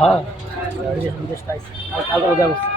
হ্যাঁ সন্দেশ পাইছি কালকে বোঝা বসছে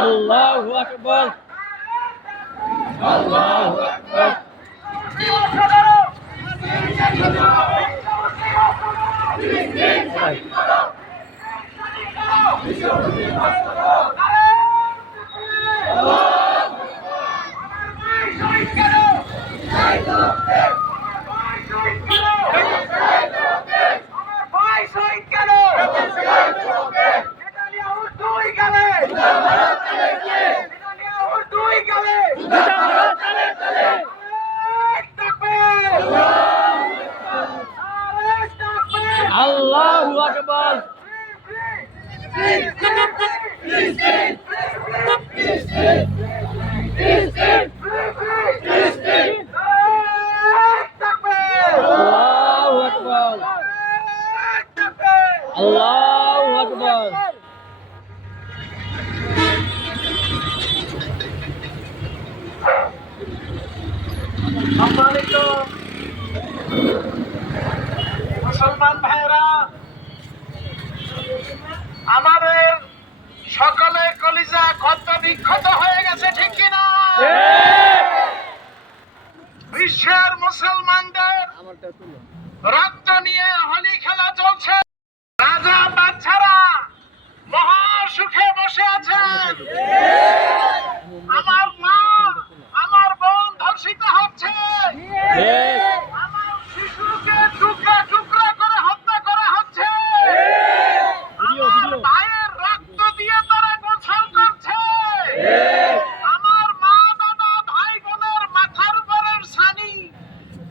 Allahu Akbar. Allahu Akbar. Allahu Akbar. Allahu Akbar. মুসলমান ভাইরা, আমাদের সকলে কলিজা ক্ষত বিক্ষত হয়ে গেছে, ঠিক কিনা? বিশ্বের মুসলমানদের রক্ত নিয়ে হোলি খেলা চলছে। রাজা বাচ্চারা মহা সুখে বসে আছেন। আমার মা, আমার বোন ধর্ষিত হচ্ছে। আমার শিশুকে টুকরা টুকরা করে হত্যা করা হচ্ছে। আমার ভাইয়ের রক্ত দিয়ে তারা গোসল করছে। আমার মা, দাদা, ভাই বোনের মাথার উপরের ছানি,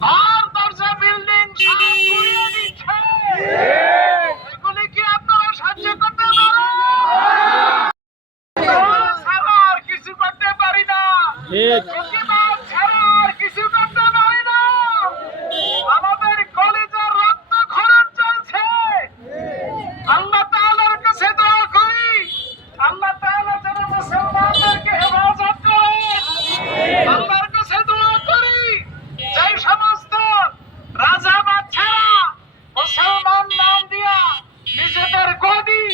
ঘর দরজা, বিল্ডিং সব পুড়িয়ে দিচ্ছে। এগুলি কি আপনারা সহ্য করতে পারেন? ছাড়া আর কিছু করতে পারি না। প্রতিবাদ ছাড়া আর কিছু করতে পারি না। আমাদের কলেজের রক্ত খরচ চলছে। আল্লাহ তাআলার কাছে দোয়া করি, আল্লাহ তাআলা যেন মুসলমানদেরকে হেফাজত করেন। আল্লাহর কাছে দোয়া করি, যেই সমস্ত রাজা বাদশারা মুসলমান নাম দিয়া নিজেদের গদি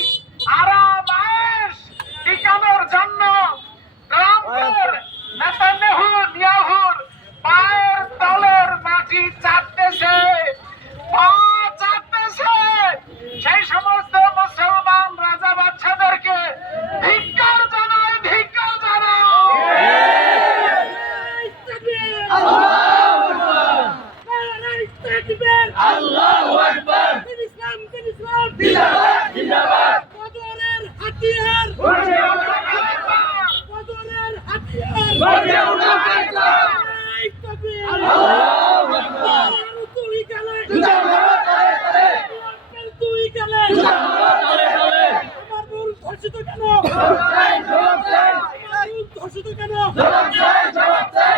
আরাম আয়েশ টিকানোর জন্য ট্রাম্পের, নেতানিয়াহুর পায়ের তলের মাটি চাটতেছে, পা চাটতেছে, সেই সমস্ত মুসলমান রাজা বাচ্চাদেরকে ধিক্কার জানাই, ধিক্কার জানাই। Allahu Akbar. জিন্দাবাদ জিন্দাবাদ। বদরের হাতিয়ার, বদরের হাতিয়ার। ধর্ষিত কেন ধর্ষিত কেন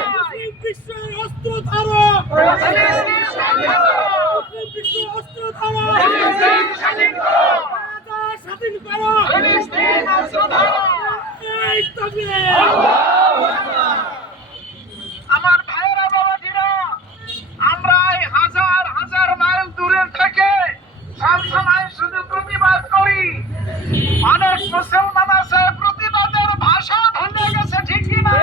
মুসলিম বিশ্বের অস্ত্র ধারো মুসলিম বিশ্বের অস্ত্র ধারো গাজা স্বাধীন করো এই তাকবীর আমার ভাইয়েরা বাবাজিরা, আমরা এই হাজার হাজার মাইল দূরে থেকে সবসময় শুধু প্রতিবাদ করি। অনেক মুসলমান আছে প্রতিবাদের ভাষা ভুলে গেছে, ঠিক কিনা?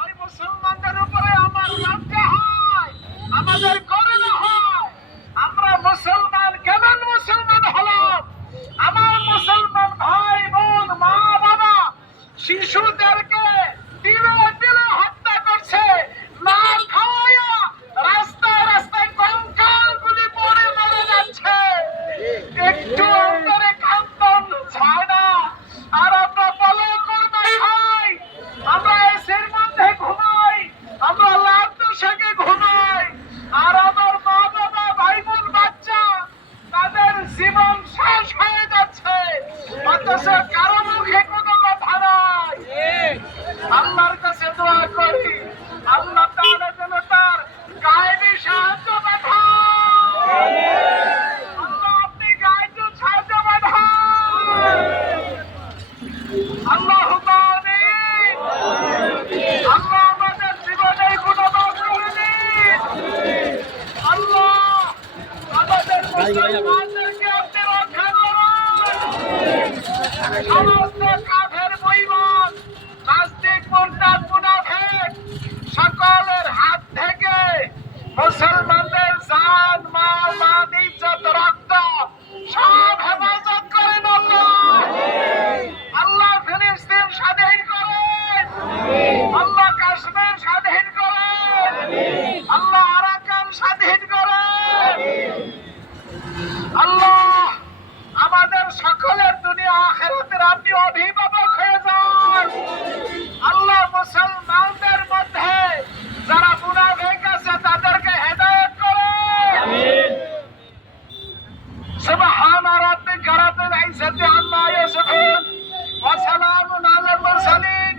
ওই মুসলমানদের উপরে আমার লজ্জা হয়, আমাদের করুণা হয়। আমরা মুসলমান কেমন মুসলমান হলাম? আমার মুসলমান ভাই বোন মা বাবা শিশুদেরকে দিলে দিলে হত্যা করছে, না খাওয়াইয়া রাস্তায় রাস্তায় কঙ্কালগুলি পড়ে মরে যাচ্ছে। একটু অন্তরে কান্দন ছায় না। আর আমরা বলে করবে খাই, আমরা এসির মধ্যে ঘুমাই, আমরা লাল তোষকে ঘুমাই। আর আমার মা বাবা ভাই বোন বাচ্চা তাদের জীবন শেষ হয়ে যাচ্ছে, অথচ কারো মুখে কোনো কথা নাই। আল্লাহর কাছে দোয়া করি, আল্লাহ তাআলা যেন তার গায়েবী সাহায্য পাঠান। আল্লাহ আপনি গায়েবী সাহায্য পাঠান। আল্লাহুম্মা আমিন। আল্লাহ আমাদের জীবনে গুণবান করে দিন। আল্লাহ আমাদের মুসলমানদেরকে আপনি রক্ষা করুন। সমস্ত কাফের মুঈমান নাস্তিক মুরতাদ মুনাফিক সকলের হাত থেকে মুসলমানদের জান মাল মান ইজ্জত রক্ত সব হেফাজত করেন আল্লাহ। আল্লাহ ফিলিস্তিন স্বাধীন করেন, আল্লাহ কাশ্মীর স্বাধীন করেন, আল্লাহ আরাকান স্বাধীন করেন। আল্লাহ আমাদের সকলের দুনিয়া আখিরাতের আপনি অভিভাবক হয়ে যান। আল্লাহ মুসলমানদের মধ্যে যারা মুনাফিক আছে তাদেরকে হেদায়েত করেন। সুবহান রাব্বিকা রাব্বিল ইজ্জাতি আম্মা ইয়াসিফুন ওয়া সালামুন আলাল মুরসালিন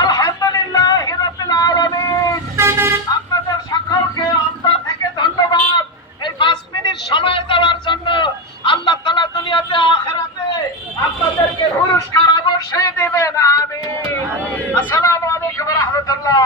আলহামদুলিল্লাহি রাব্বিল আলামিন। আপনাদের সকলকে অন্তর থেকে ধন্যবাদ এই 5 মিনিট সময় দেওয়ার জন্য। আল্লাহ তাআলা দুনিয়াতে আখিরাতে আপনাদেরকে পুরস্কার অবশ্যই দেবেন। আমিন। আসসালামু আলাইকুম ওয়া রাহমাতুল্লাহ।